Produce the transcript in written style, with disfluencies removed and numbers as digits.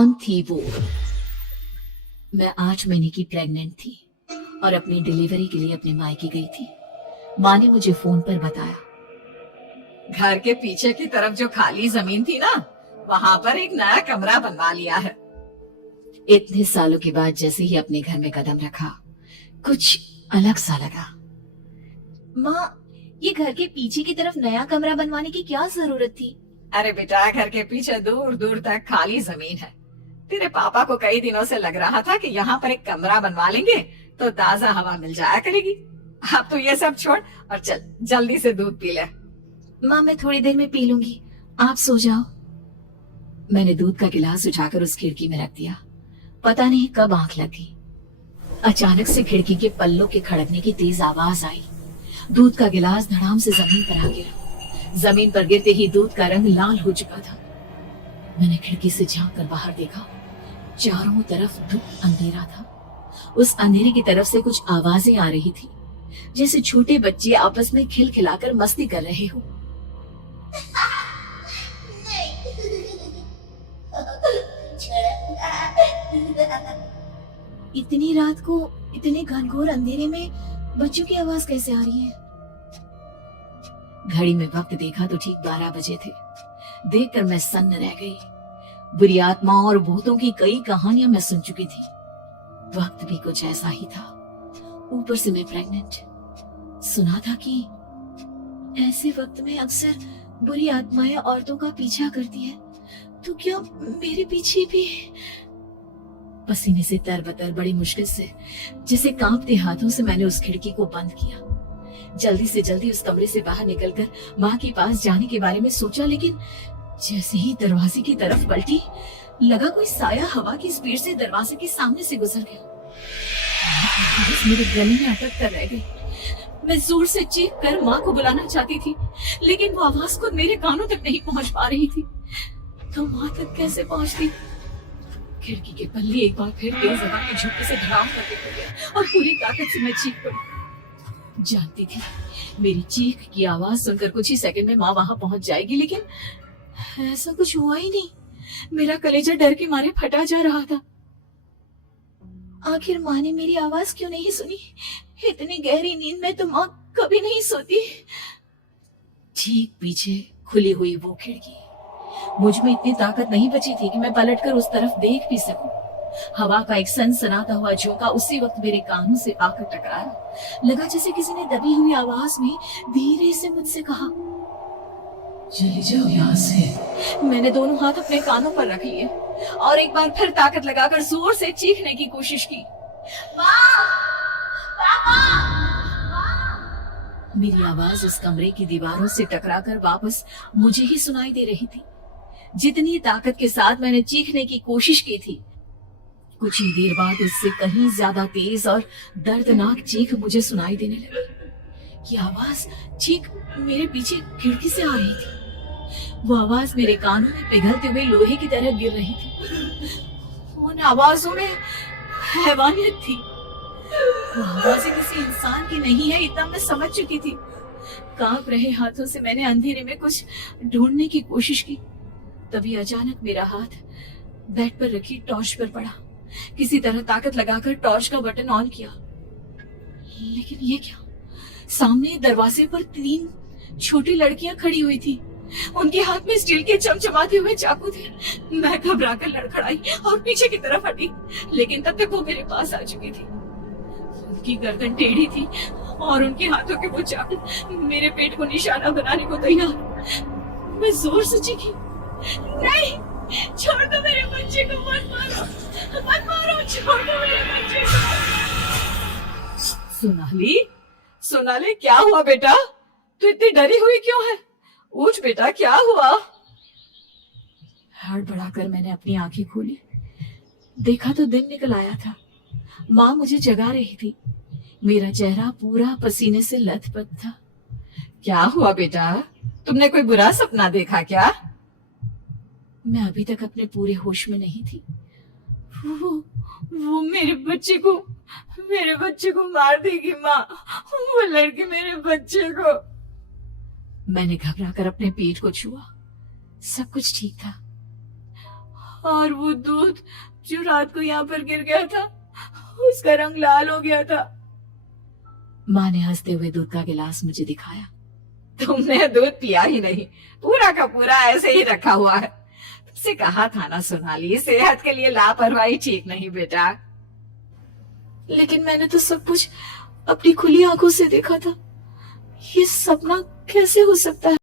कौन थी वो? मैं 8 महीने की प्रेग्नेंट थी और अपनी डिलीवरी के लिए अपने मायके गई थी। माँ ने मुझे फोन पर बताया, घर के पीछे की तरफ जो खाली जमीन थी ना, वहाँ पर एक नया कमरा बनवा लिया है। इतने सालों के बाद जैसे ही अपने घर में कदम रखा, कुछ अलग सा लगा। माँ, ये घर के पीछे की तरफ नया कमरा बनवाने की क्या जरूरत थी? अरे बेटा, घर के पीछे दूर दूर तक खाली जमीन है। तेरे पापा को कई दिनों से लग रहा था कि यहाँ पर एक कमरा बनवा लेंगे तो ताजा हवा मिल जाया करेगी। अब तो ये सब छोड़ और चल जल्दी से दूध पी ले। माँ, मैं थोड़ी देर में पी लूंगी, आप सो जाओ। मैंने दूध का गिलास उठाकर उस खिड़की में रख दिया। पता नहीं कब आंख लगी, अचानक से खिड़की के पल्लों के खड़कने की तेज आवाज आई। दूध का गिलास धड़ाम से जमीन पर आ गिरा। जमीन पर गिरते ही दूध का रंग लाल हो चुका था। मैंने खिड़की से झांक कर बाहर देखा। चारों तरफ धूप अंधेरा था। उस अंधेरे की तरफ से कुछ आवाजें आ रही थी, जैसे छोटे बच्चे आपस में खिलखिलाकर मस्ती कर रहे हो। इतनी रात को इतने घनघोर अंधेरे में बच्चों की आवाज कैसे आ रही है? घड़ी में वक्त देखा तो ठीक 12 बजे थे। देखकर मैं सन्न रह गई। बुरी आत्माओं और भूतों की कई कहानियां मैं सुन चुकी थी। वक्त भी कुछ ऐसा ही था। ऊपर से मैं प्रेग्नेंट। सुना था कि ऐसे वक्त में अक्सर बुरी आत्माएं औरतों का पीछा करती है, तो क्या मेरे पीछे भी? पसीने से तरबतर बड़ी मुश्किल से, जैसे कांपते हाथों से मैंने उस खिड़की को बंद किया। जल्दी से जल्दी उस कमरे से बाहर निकलकर माँ के पास जाने के बारे में सोचा, लेकिन जैसे ही दरवाजे की तरफ पलटी, लगा कोई साया हवा की स्पीड से दरवाजे के सामने से गुजर गया। मेरे गले में अटक कर रह गई। मैं जोर से चीख कर माँ को बुलाना चाहती थी, लेकिन वो आवाज खुद मेरे कानों तक नहीं पहुंच पा रही थी। तो माँ तक कैसे पहुंचती? खिड़की के पल्ले एक बार फिर तेज हवा के झोंके से धड़ाम करके खुल गया और पूरी ताकत से मैं चीख पड़ी। जानती थी मेरी चीख की आवाज सुनकर कुछ ही सेकंड में माँ वहां पहुंच जाएगी, लेकिन ऐसा कुछ हुआ ही नहीं। मेरा कलेजा डर के मारे फटा जा रहा था। आखिर माँ ने मेरी आवाज क्यों नहीं सुनी? इतनी गहरी नींद में तो माँ कभी नहीं सोती। ठीक पीछे खुली हुई वो खिड़की। मुझ में इतनी ताकत नहीं बची थी कि मैं पलटकर उस तरफ देख भी सकूं। हवा का एक सनसनाता हुआ झोंका उसी वक्त मेरे कानों से आकर टकराया। लगा जैसे किसी ने दबी हुई आवाज में धीरे से मुझसे कहा, चली जाओ यहाँ से। मैंने दोनों हाथ अपने कानों पर रख लिए और एक बार फिर ताकत लगाकर जोर से चीखने की कोशिश की। मेरी आवाज उस कमरे की दीवारों से टकराकर वापस मुझे ही सुनाई दे रही थी। जितनी ताकत के साथ मैंने चीखने की कोशिश की थी, कुछ ही देर बाद उससे कहीं ज्यादा तेज और दर्दनाक चीख मुझे सुनाई देने लगी। ये आवाज ठीक मेरे पीछे खिड़की से आ रही थी। वो आवाज मेरे कानों में पिघलते हुए लोहे की तरह गिर रही थी। उन आवाजों में हैवानियत थी। वो आवाजें किसी इंसान की नहीं है, इतना मैं समझ चुकी थी। कांप रहे हाथों से मैंने अंधेरे में कुछ ढूंढने की कोशिश की। तभी अचानक मेरा हाथ बेड पर रखी टॉर्च पर पड़ा। किसी तरह ताकत लगाकर टॉर्च का बटन ऑन किया, लेकिन ये क्या? सामने दरवाजे पर 3 छोटी लड़कियां खड़ी हुई थी। उनके हाथ में स्टील के चमचमाते हुए चाकू थे। मैं घबराकर लड़खड़ाई और पीछे की तरफ हटी, लेकिन तब तक वो मेरे पास आ चुकी थी। उनकी गर्दन टेढ़ी थी और उनके हाथों के वो चाकू मेरे पेट को निशाना बनाने को तैयार। मैं जोर से चीखी, नहीं, छोड़ दो मेरे बच्चे को, मत मारो, मत मारो, छोड़ दो मेरे बच्चे को। सोनाली, सोनाली, क्या हुआ बेटा? तू इतनी डरी हुई क्यों है? उठ बेटा, क्या हुआ? हड़बड़ाकर मैंने अपनी आंखें खोली। देखा तो दिन निकल आया था। माँ मुझे जगा रही थी। मेरा चेहरा पूरा पसीने से लथपथ था। क्या हुआ बेटा? तुमने कोई बुरा सपना देखा क्या? मैं अभी तक अपने पूरे होश में नहीं थी। वो मेरे बच्चे को मार देगी माँ। वो लड़की मेरे बच्चे को। मैंने घबराकर अपने पेट को छुआ। सब कुछ ठीक था। और वो दूध जो रात को यहाँ पर गिर गया था, उसका रंग लाल हो गया था। माँ ने हंसते हुए दूध का गिलास मुझे दिखाया। तुमने दूध पिया ही नहीं, पूरा का पूरा ऐसे ही रखा हुआ है। तुमसे कहा था ना सोनाली, सेहत के लिए लापरवाही ठीक नहीं बेटा। लेकिन मैंने तो सब कुछ अपनी खुली आंखों से देखा था। ये सपना कैसे हो सकता है?